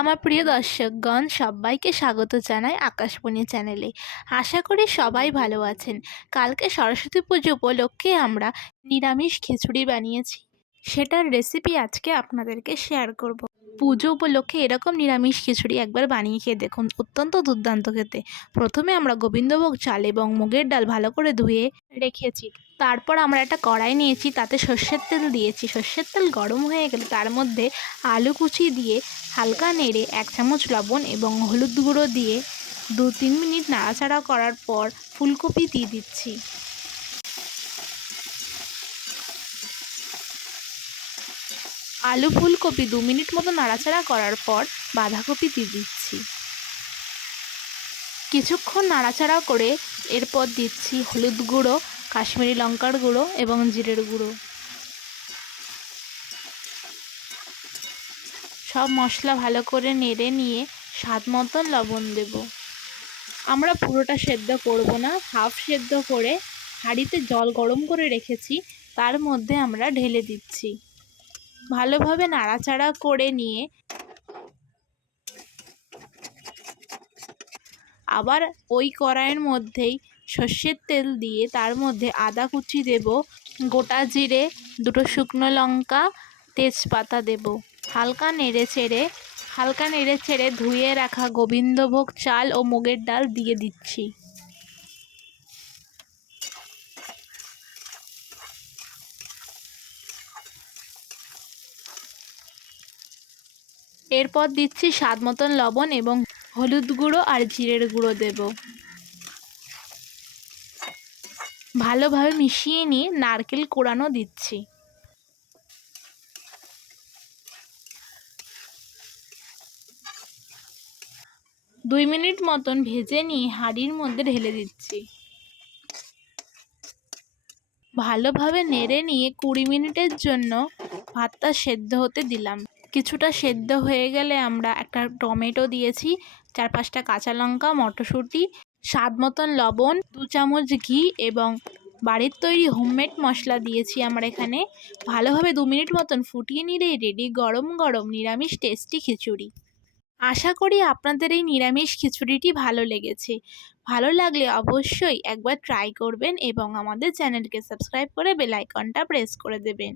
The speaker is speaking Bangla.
আমার প্রিয় দর্শকগণ, সবাইকে স্বাগত জানাই আকাশবাণী চ্যানেলে। আশা করি সবাই ভালো আছেন। কালকে সরস্বতী পুজো উপলক্ষে আমরা নিরামিষ খিচুড়ি বানিয়েছি। সেটার রেসিপি আজকে আপনাদেরকে শেয়ার করব। পুজো উপলক্ষে এরকম নিরামিষ খিচুড়ি একবার বানিয়ে খেয়ে দেখুন, অত্যন্ত দুর্দান্ত খেতে। প্রথমে আমরা গোবিন্দভোগ চাল এবং মুগের ডাল ভালো করে ধুয়ে রেখেছি। তারপর আমরা একটা কড়াই নিয়েছি, তাতে সর্ষের তেল দিয়েছি। সর্ষের তেল গরম হয়ে গেলে তার মধ্যে আলু কুচি দিয়ে হালকা নেড়ে 1 চামচ লবণ এবং হলুদ গুঁড়ো দিয়ে 2-3 মিনিট নাড়াচাড়া করার পর ফুলকপি দিয়ে দিচ্ছি। আলু ফুলকপি 2 মিনিট মতো নাড়াচাড়া করার পর বাঁধাকপি দিয়ে দিচ্ছি। কিছুক্ষণ নাড়াচাড়া করে এরপর দিচ্ছি হলুদ গুঁড়ো, কাশ্মীরি লঙ্কার গুঁড়ো এবং জিরের গুঁড়ো। সব মশলা ভালো করে নেড়ে নিয়ে স্বাদ মতন লবণ দেব। আমরা পুরোটা সেদ্ধ করব না, হাফ সেদ্ধ করে হাঁড়িতে জল গরম করে রেখেছি, তার মধ্যে আমরা ঢেলে দিচ্ছি। ভালোভাবে নাড়াচাড়া করে নিয়ে আবার ওই কড়াইয়ের মধ্যেই সর্ষের তেল দিয়ে তার মধ্যে আদা কুচি দেব, গোটা জিরে, 2টো শুকনো লঙ্কা, তেজপাতা দেব। হালকা নেড়ে চেড়ে ধুয়ে রাখা গোবিন্দভোগ চাল ও মুগের ডাল দিয়ে দিচ্ছি। এরপর দিচ্ছি স্বাদ মতন লবণ এবং হলুদ গুঁড়ো আর জিরের গুঁড়ো দেব। ভালোভাবে মিশিয়ে নিয়ে নারকেল কোড়ানো দিচ্ছি। দুই মিনিট মতন ভেজে নিয়ে হাঁড়ির মধ্যে ঢেলে দিচ্ছি। ভালোভাবে নেড়ে নিয়ে 20 মিনিটের জন্য ভাতটা সেদ্ধ হতে দিলাম। কিছুটা সেদ্ধ হয়ে গেলে আমরা একটা টমেটো দিয়েছি, 4-5টা কাঁচা লঙ্কা, মটরশুঁটি, স্বাদ মতন লবণ, 2 চামচ ঘি এবং বাড়ির তৈরি হোমমেড মশলা দিয়েছি আমরা এখানে। ভালোভাবে 2 মিনিট মতন ফুটিয়ে নিলেই রেডি গরম গরম নিরামিষ টেস্টি খিচুড়ি। আশা করি আপনাদের এই নিরামিষ খিচুড়িটি ভালো লেগেছে। ভালো লাগলে অবশ্যই একবার ট্রাই করবেন এবং আমাদের চ্যানেলকে সাবস্ক্রাইব করে বেল আইকনটা প্রেস করে দেবেন।